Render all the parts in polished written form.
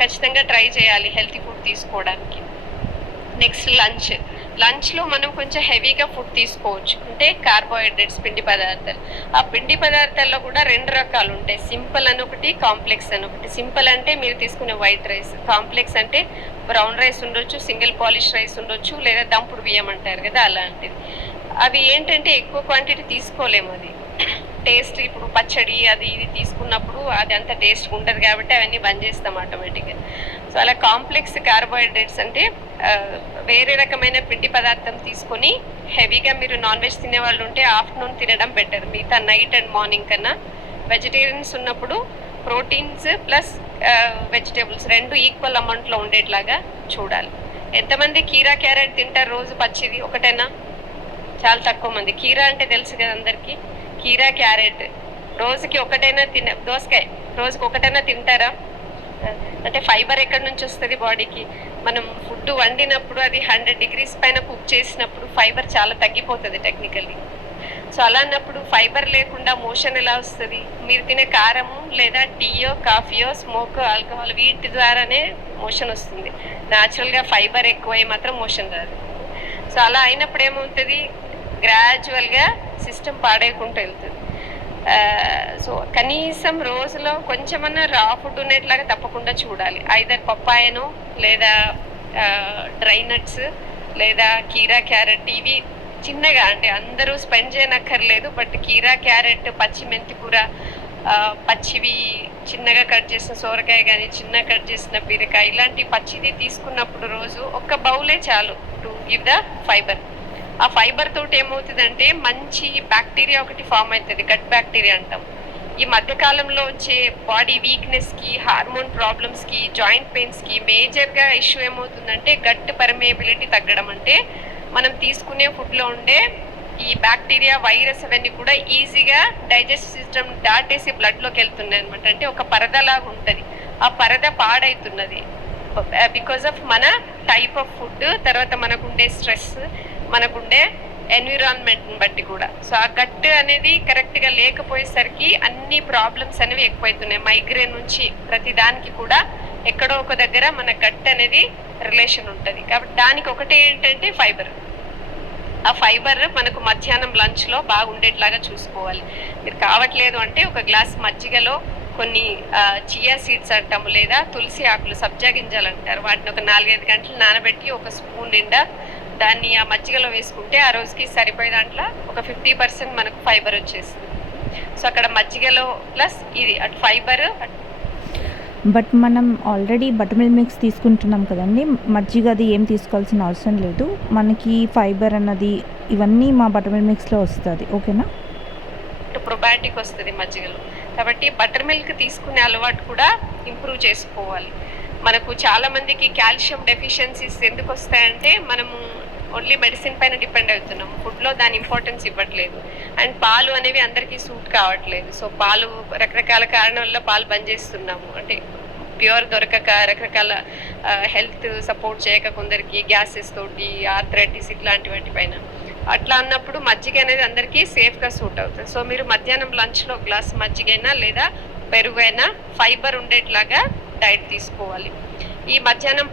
ఖచ్చితంగా ట్రై చేయాలి healthy food తీసుకోవడానికి. నెక్స్ట్ లంచ్లో మనం కొంచెం హెవీగా ఫుడ్ తీసుకోవచ్చు, అంటే కార్బోహైడ్రేట్స్, పిండి పదార్థాలు. ఆ పిండి పదార్థాల్లో కూడా 2 రకాలు ఉంటాయి, సింపుల్ అని ఒకటి, కాంప్లెక్స్ అని ఒకటి. సింపుల్ అంటే మీరు తీసుకునే వైట్ రైస్, కాంప్లెక్స్ అంటే బ్రౌన్ రైస్ ఉండొచ్చు, సింగిల్ పాలిష్ రైస్ ఉండొచ్చు, లేదా దంపుడు బియ్యం అంటారు కదా అలాంటిది. అవి ఏంటంటే ఎక్కువ క్వాంటిటీ తీసుకోలేము, అది టేస్ట్ ఇప్పుడు పచ్చడి అది ఇది తీసుకున్నప్పుడు అది అంత టేస్ట్ ఉండదు కాబట్టి అవన్నీ బంద్ చేస్తాం ఆటోమేటిక్గా. సో అలా కాంప్లెక్స్ కార్బోహైడ్రేట్స్ అంటే వేరే రకమైన పిండి పదార్థం తీసుకొని హెవీగా మీరు నాన్ వెజ్ తినే వాళ్ళు ఉంటే ఆఫ్టర్నూన్ తినడం బెటర్, మిగతా నైట్ అండ్ మార్నింగ్ కన్నా. వెజిటేరియన్స్ ఉన్నప్పుడు ప్రోటీన్స్ ప్లస్ వెజిటేబుల్స్ 2 ఈక్వల్ అమౌంట్లో ఉండేట్లాగా చూడాలి. ఎంతమంది కీరా క్యారెట్ తింటారు రోజు పచ్చిది? ఒకటేనా? చాలా తక్కువ మంది. కీరా అంటే తెలుసు కదా అందరికీ, కీరా క్యారెట్ రోజుకి ఒకటైనా దోసకాయ రోజుకి ఒకటైనా తింటారా? అంటే ఫైబర్ ఎక్కడి నుంచి వస్తుంది బాడీకి? మనం ఫుడ్ వండినప్పుడు అది 100 degrees పైన కుక్ చేసినప్పుడు ఫైబర్ చాలా తగ్గిపోతుంది టెక్నికల్లీ. సో అలా అన్నప్పుడు ఫైబర్ లేకుండా మోషన్ ఎలా వస్తుంది? మీరు తినే కారము లేదా టీయో కాఫీయో స్మోక్ ఆల్కహాల్ వీటి ద్వారానే మోషన్ వస్తుంది. న్యాచురల్గా ఫైబర్ ఎక్కువై మాత్రం మోషన్ రాదు. సో అలా అయినప్పుడు ఏమవుతుంది, గ్రాడ్యువల్గా సిస్టమ్ పాడేయకుండా వెళ్తుంది. సో కనీసం రోజులో కొంచెమన్నా రా ఫుడ్ ఉండేట్లాగా తప్పకుండా చూడాలి. ఐదర్ పప్పాయను లేదా డ్రై నట్స్ లేదా కీరా క్యారెట్, ఇవి చిన్నగా, అంటే అందరూ స్పెండ్ చేయనక్కర్లేదు, బట్ కీరా క్యారెట్, పచ్చి మెంతి కూర, పచ్చివి చిన్నగా కట్ చేసిన సోరకాయ కానీ చిన్నగా కట్ చేసిన బీరకాయ, ఇలాంటి పచ్చిది తీసుకున్నప్పుడు రోజు ఒక్క బౌలే చాలు టు గివ్ ద ఫైబర్. ఆ ఫైబర్ తోటి ఏమవుతుందంటే మంచి బ్యాక్టీరియా ఒకటి ఫామ్ అవుతుంది, గట్ బ్యాక్టీరియా అంటాం. ఈ మధ్యకాలంలో వచ్చే బాడీ వీక్నెస్కి, హార్మోన్ ప్రాబ్లమ్స్కి, జాయింట్ పెయిన్స్కి మేజర్గా ఇష్యూ ఏమవుతుందంటే గట్ పర్మేబిలిటీ తగ్గడం. అంటే మనం తీసుకునే ఫుడ్లో ఉండే ఈ బ్యాక్టీరియా, వైరస్ అవన్నీ కూడా ఈజీగా డైజెస్ట్ సిస్టమ్ దాటేసి బ్లడ్లోకి వెళ్తున్నాయి అనమాట. అంటే ఒక పరదలాగా ఉంటుంది, ఆ పరద పాడవుతున్నది బికాజ్ ఆఫ్ మన టైప్ ఆఫ్ ఫుడ్, తర్వాత మనకుండే స్ట్రెస్, మనకుండే ఎన్విరాన్మెంట్ని బట్టి కూడా. సో ఆ గట్ అనేది కరెక్ట్గా లేకపోయేసరికి అన్ని ప్రాబ్లమ్స్ అనేవి ఎక్కువైతున్నాయి. మైగ్రేన్ నుంచి ప్రతి దానికి కూడా ఎక్కడో ఒక దగ్గర మన గట్ అనేది రిలేషన్ ఉంటుంది. కాబట్టి దానికి ఒకటి ఏంటంటే ఫైబర్. ఆ ఫైబర్ మనకు మధ్యాహ్నం లంచ్లో బాగుండేట్లాగా చూసుకోవాలి. మీరు కావట్లేదు అంటే ఒక గ్లాస్ మజ్జిగలో కొన్ని చియా సీడ్స్ అంటాము, లేదా తులసి ఆకులు, సబ్జా గింజలు అంటారు, వాటిని ఒక 4-5 గంటలు నానబెట్టి ఒక స్పూన్ నిండా దాన్ని ఆ మజ్జిగలో వేసుకుంటే ఆ రోజుకి సరిపోయే దాంట్లో ఒక 50% మనకు ఫైబర్ వచ్చేస్తుంది. సో అక్కడ మజ్జిగలో ప్లస్ ఇది అటు ఫైబర్. బట్ మనం ఆల్రెడీ బటర్ మిల్క్ మిక్స్ తీసుకుంటున్నాం కదండి, మజ్జిగ అది ఏం తీసుకోవాల్సిన అవసరం లేదు, మనకి ఫైబర్ అన్నది ఇవన్నీ మా బటర్ మిల్క్ మిక్స్లో వస్తుంది, ఓకేనా? ప్రొబయాటిక్ వస్తుంది మజ్జిగలో, కాబట్టి బటర్ మిల్క్ తీసుకునే అలవాటు కూడా ఇంప్రూవ్ చేసుకోవాలి. మనకు చాలా మందికి కాల్షియం డెఫిషియన్సీస్ ఎందుకు వస్తాయంటే మనము ఓన్లీ మెడిసిన్ పైన డిపెండ్ అవుతున్నాం, ఫుడ్లో దాని ఇంపార్టెన్స్ ఇవ్వట్లేదు. అండ్ పాలు అనేవి అందరికీ సూట్ కావట్లేదు. సో పాలు రకరకాల కారణాల వల్ల పాలు బంద్ చేస్తున్నాము, అంటే ప్యూర్ దొరకక, రకరకాల హెల్త్ సపోర్ట్ చేయక, కొందరికి గ్యాసెస్ తోటి, ఆర్థరైటిస్ ఇట్లాంటి వాటి పైన. అట్లా అన్నప్పుడు మజ్జిగ అనేది అందరికీ సేఫ్గా సూట్ అవుతుంది. సో మీరు మధ్యాహ్నం లంచ్లో గ్లాస్ మజ్జిగైనా లేదా పెరుగైనా ఫైబర్ ఉండేట్లాగా డైట్ తీసుకోవాలి. ఈ మధ్యాహ్నం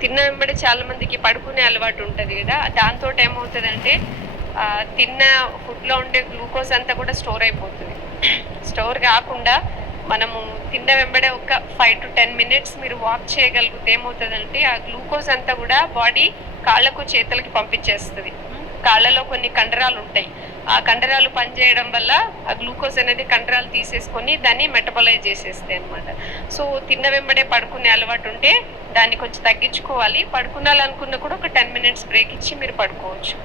తిన్న వెంబడి చాలా మందికి పడుకునే అలవాటు ఉంటుంది కదా, దాంతో ఏమవుతుందంటే తిన్న ఫుడ్లో ఉండే గ్లూకోజ్ అంతా కూడా స్టోర్ అయిపోతుంది. స్టోర్ కాకుండా మనము తిన్న వెంబడే ఒక 5 to 10 minutes మీరు వాక్ చేయగలిగితే ఏమవుతుందంటే ఆ గ్లూకోజ్ అంతా కూడా బాడీ కాళ్ళకు చేతులకి పంపించేస్తుంది. కాళ్ళలో కొన్ని కండరాలు ఉంటాయి, ఆ కండరాలు పనిచేయడం వల్ల ఆ గ్లూకోజ్ అనేది కండరాలు తీసేసుకొని దాన్ని మెటబలైజ్ చేసేస్తాయి అనమాట. సో తిన్న వెంబడే పడుకునే అలవాటు ఉంటే దాన్ని కొంచెం తగ్గించుకోవాలి. పడుకునాలనుకున్న కూడా ఒక 10 minutes బ్రేక్ ఇచ్చి మీరు పడుకోవచ్చు.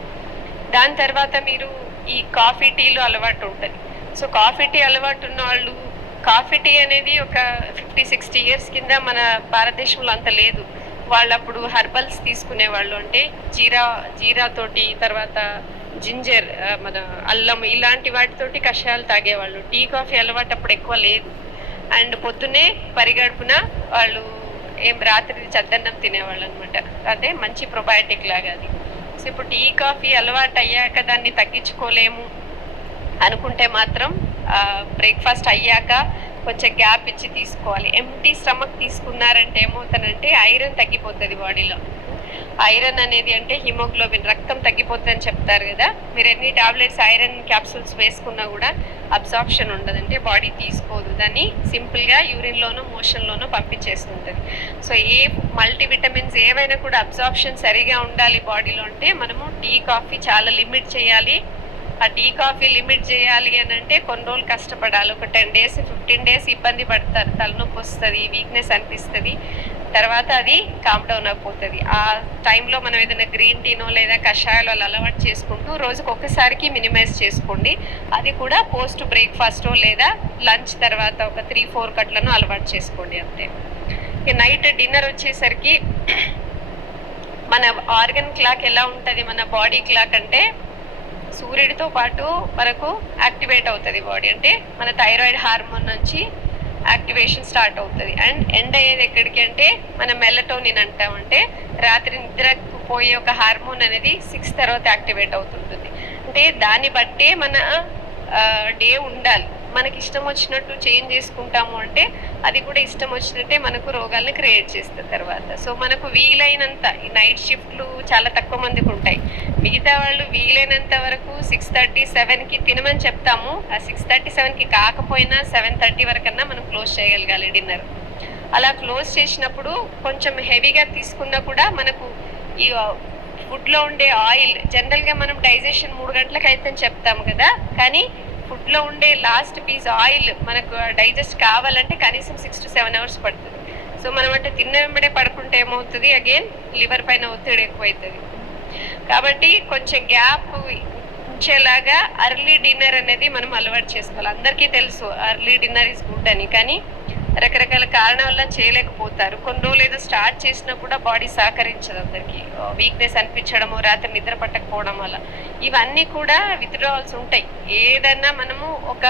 దాని తర్వాత మీరు ఈ కాఫీ టీలు అలవాటు ఉంటుంది. సో కాఫీ టీ అలవాటు ఉన్న వాళ్ళు, కాఫీ టీ అనేది ఒక 50-60 years కింద మన భారతదేశంలో అంత లేదు. వాళ్ళు అప్పుడు హెర్బల్స్ తీసుకునేవాళ్ళు, అంటే జీరా తోటి, తర్వాత జింజర్, మన అల్లం, ఇలాంటి వాటితోటి కషాయాలు తాగేవాళ్ళు. టీ కాఫీ అలవాటు అప్పుడు ఎక్కువ లేదు. అండ్ పొద్దున్నే పరిగడుపున వాళ్ళు రాత్రి చద్దన్నం తినేవాళ్ళు అనమాట. అదే మంచి ప్రొబయాటిక్ లాగా అది. సో ఇప్పుడు టీ కాఫీ అలవాటు అయ్యాక దాన్ని తగ్గించుకోలేము అనుకుంటే మాత్రం బ్రేక్ఫాస్ట్ అయ్యాక కొంచెం గ్యాప్ ఇచ్చి తీసుకోవాలి. ఎంప్టీ స్టమక్ తీసుకున్నారంటే ఏమవుతానంటే ఐరన్ తగ్గిపోతుంది బాడీలో. ఐరన్ అనేది అంటే హిమోగ్లోబిన్, రక్తం తగ్గిపోతుందని చెప్తారు కదా. మీరు ఎన్ని టాబ్లెట్స్ ఐరన్ క్యాప్సూల్స్ వేసుకున్నా కూడా అబ్సార్ప్షన్ ఉండదు, అంటే బాడీ తీసుకోదు. దాన్ని సింపుల్గా యూరిన్లోనూ మోషన్లోనూ పంపించేస్తుంటుంది. సో ఏ మల్టీవిటమిన్స్ ఏవైనా కూడా అబ్సార్ప్షన్ సరిగా ఉండాలి బాడీలో అంటే మనము టీ కాఫీ చాలా లిమిట్ చేయాలి. ఆ టీ కాఫీ లిమిట్ చేయాలి అని అంటే కొన్ని రోజులు కష్టపడాలి. ఒక 10 days 15 days ఇబ్బంది పడతారు, తలనొప్పి వస్తుంది, వీక్నెస్ అనిపిస్తుంది. తర్వాత అది కామ్ డౌన్ అయిపోతుంది. ఆ టైంలో మనం ఏదైనా గ్రీన్ టీనో లేదా కషాయాలు అలా అలవాటు చేసుకుంటూ రోజుకు ఒక్కసారికి మినిమైజ్ చేసుకోండి. అది కూడా పోస్ట్ బ్రేక్ఫాస్టో లేదా లంచ్ తర్వాత ఒక 3-4 గంటలను అలవాటు చేసుకోండి అంతే. ఇక నైట్ డిన్నర్ వచ్చేసరికి మన ఆర్గన్ క్లాక్ ఎలా ఉంటుంది, మన బాడీ క్లాక్ అంటే సూర్యుడితో పాటు మనకు యాక్టివేట్ అవుతుంది బాడీ. అంటే మన థైరాయిడ్ హార్మోన్ నుంచి యాక్టివేషన్ స్టార్ట్ అవుతుంది. అండ్ ఎండ్ అయ్యేది ఎక్కడికి అంటే మన మెలటోనిన్ అంటామంటే రాత్రి నిద్రకు పోయే ఒక హార్మోన్ అనేది 6 తర్వాత యాక్టివేట్ అవుతుంటుంది. అంటే దాన్ని బట్టే మన డే ఉండాలి. మనకి ఇష్టం వచ్చినట్టు చేంజ్ చేసుకుంటాము అంటే అది కూడా ఇష్టం వచ్చినట్టే మనకు రోగాలను క్రియేట్ చేస్తుంది తర్వాత. సో మనకు వీలైనంత ఈ నైట్ షిఫ్ట్లు చాలా తక్కువ మందికి ఉంటాయి. మిగతా వాళ్ళు వీలైనంత వరకు 6:30-7కి తినమని చెప్తాము. ఆ 6:30-7కి కాకపోయినా 7:30 వరకన్నా మనం క్లోజ్ చేయగలగాలి డిన్నర్. అలా క్లోజ్ చేసినప్పుడు కొంచెం హెవీగా తీసుకున్నా కూడా మనకు ఈ ఫుడ్లో ఉండే ఆయిల్, జనరల్గా మనం డైజెషన్ 3 గంటలకు అయితే చెప్తాము కదా, కానీ ఫుడ్లో ఉండే లాస్ట్ పీస్ ఆయిల్ మనకు డైజెస్ట్ కావాలంటే కనీసం 6 to 7 hours పడుతుంది. సో మనం అంటే తిన్న వెంబడే పడుకుంటే ఏమవుతుంది, అగైన్ లివర్ పైన ఒత్తిడి ఎక్కువవుతుంది. కాబట్టి కొంచెం గ్యాప్ ఉంచేలాగా అర్లీ డిన్నర్ అనేది మనం అలవాటు చేసుకోవాలి. అందరికీ తెలుసు అర్లీ డిన్నర్ ఈజ్ గుడ్ అని, కానీ రకరకాల కారణాల వల్ల చేయలేకపోతారు. కొన్ని రోజులు ఏదో స్టార్ట్ చేసినా కూడా బాడీ సహకరించదు అందరికీ. వీక్నెస్ అనిపించడము, రాత్రి నిద్ర పట్టకపోవడం వల్ల ఇవన్నీ కూడా విత్డ్రావల్స్ ఉంటాయి. ఏదన్నా మనము ఒక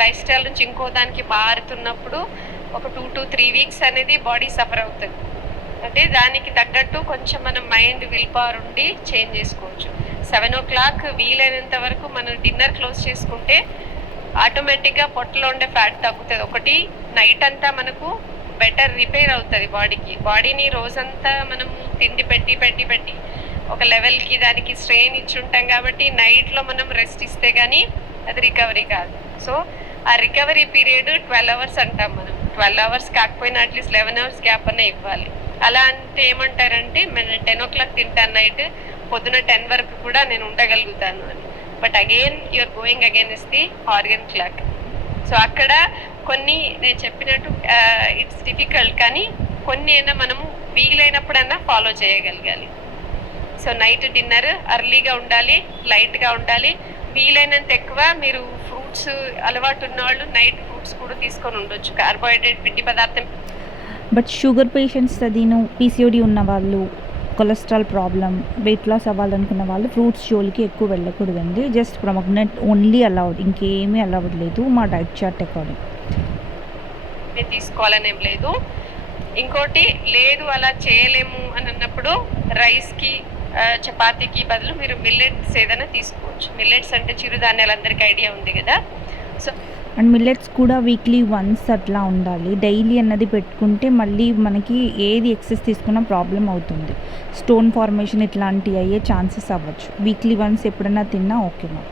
లైఫ్ స్టైల్ నుంచి ఇంకో దానికి మారుతున్నప్పుడు ఒక 2 to 3 weeks అనేది బాడీ సఫర్ అవుతుంది. అంటే దానికి తగ్గట్టు కొంచెం మనం మైండ్ విల్ పవర్ ఉండి చేంజ్ చేసుకోవచ్చు. 7 o'clock వీలైనంత వరకు మనం డిన్నర్ క్లోజ్ చేసుకుంటే ఆటోమేటిక్గా పొట్టలో ఉండే ఫ్యాట్ తగ్గుతుంది. ఒకటి నైట్ అంతా మనకు బెటర్ రిపేర్ అవుతుంది బాడీకి. బాడీని రోజంతా మనం తిండి పెట్టి ఒక లెవెల్కి దానికి స్ట్రెయిన్ ఇచ్చి ఉంటాం కాబట్టి నైట్లో మనం రెస్ట్ ఇస్తే కానీ అది రికవరీ కాదు. సో ఆ రికవరీ పీరియడ్ 12 hours అంటాం మనం. 12 hours కాకపోయినా అట్లీస్ట్ 11 hours గ్యాప్ అనే ఇవ్వాలి. అలా అంటే ఏమంటారంటే నేను 10 o'clock తింటాను నైట్, పొద్దున 10 వరకు కూడా నేను ఉండగలుగుతాను అని. But again you are going against the organ clock. So అక్కడ కొన్ని నేను చెప్పినట్టు ఇట్స్ డిఫికల్ట్, కానీ కొన్ని అయినా మనము వీలైనప్పుడన్నా ఫాలో చేయగలగాలి. సో నైట్ డిన్నర్ అర్లీగా ఉండాలి, లైట్గా ఉండాలి. వీలైనంత ఎక్కువ మీరు ఫ్రూట్స్ అలవాటు ఉన్న వాళ్ళు నైట్ ఫ్రూట్స్ కూడా తీసుకొని ఉండొచ్చు. కార్బోహైడ్రేట్ పిండి పదార్థం. బట్ షుగర్ పేషెంట్స్, అదిను పీసీఓడి ఉన్న వాళ్ళు, కొలెస్ట్రాల్ ప్రాబ్లం, వెయిట్ లాస్ అవ్వాలనుకున్న వాళ్ళు ఫ్రూట్స్ జోలికి ఎక్కువ వెళ్ళకూడదండి. జస్ట్ ప్రొమగ్నెంట్ ఓన్లీ అలౌడ్, ఇంకేమీ అలౌడ్ లేదు మా డైట్ చార్ట్ అకార్డింగ్. తీసుకోవాలనేం లేదు. ఇంకోటి లేదు అలా చేయలేము అని అన్నప్పుడు రైస్కి చపాతీకి బదులు మీరు మిల్లెట్స్ ఏదైనా తీసుకోవచ్చు. మిల్లెట్స్ అంటే చిరుధాన్యాలు అందరికీ ఐడియా ఉంది కదా. సో అండ్ మిల్లెట్స్ కూడా వీక్లీ వన్స్ అట్లా ఉండాలి. డైలీ అన్నది పెట్టుకుంటే మళ్ళీ మనకి ఏది ఎక్సెస్ తీసుకున్నా ప్రాబ్లం అవుతుంది. స్టోన్ ఫార్మేషన్ ఇట్లాంటివి అయ్యే ఛాన్సెస్ అవ్వచ్చు. వీక్లీ వన్స్ ఎప్పుడైనా తిన్నా ఓకే మాట.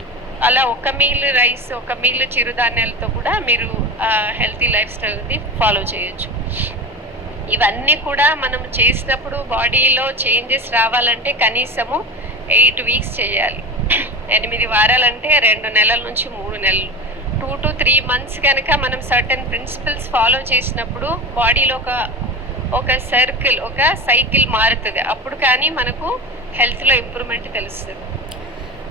అలా ఒక మీల్ రైస్, ఒక మీల్ చిరుధాన్యాలతో కూడా మీరు హెల్తీ లైఫ్ స్టైల్ని ఫాలో చేయొచ్చు. ఇవన్నీ కూడా మనం చేసినప్పుడు బాడీలో చేంజెస్ రావాలంటే కనీసము 8 weeks చేయాలి. 8 వారాలంటే 2 నెలల నుంచి 3 నెలలు. 2 to 3 months కనుక మనం సర్టన్ ప్రిన్సిపల్స్ ఫాలో చేసినప్పుడు బాడీలో ఒక సర్కిల్, ఒక సైకిల్ మారుతుంది. అప్పుడు కానీ మనకు హెల్త్లో ఇంప్రూవ్మెంట్ తెలుస్తుంది.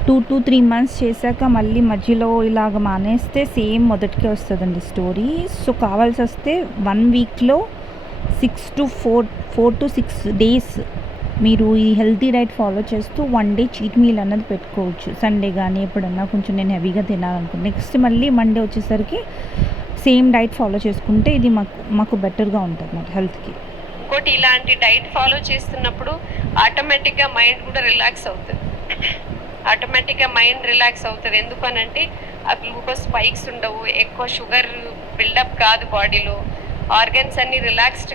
2 to 3 months చేశాక మళ్ళీ మధ్యలో ఇలాగ మానేస్తే సేమ్ మొదటికే వస్తుందండి స్టోరీ. సో కావాల్సి వస్తే 1 weekలో 4 to 6 days మీరు ఈ హెల్తీ డైట్ ఫాలో చేస్తూ 1 day చీట్ మీల్ అన్నది పెట్టుకోవచ్చు. సండే కానీ ఎప్పుడన్నా కొంచెం నేను హెవీగా తినాలనుకుంటే నెక్స్ట్ మళ్ళీ మండే వచ్చేసరికి సేమ్ డైట్ ఫాలో చేసుకుంటే ఇది మాకు బెటర్గా ఉంటుంది మన హెల్త్కి. ఇంకోటి ఇలాంటి డైట్ ఫాలో చేస్తున్నప్పుడు ఆటోమేటిక్గా మైండ్ కూడా రిలాక్స్ అవుతుంది. ఎందుకనంటే ఆ గ్లూకోజ్ స్పైక్స్ ఉండవు, ఎక్కువ షుగర్ బిల్డప్ కాదు బాడీలో, ఆర్గన్స్ అన్ని రిలాక్స్డ్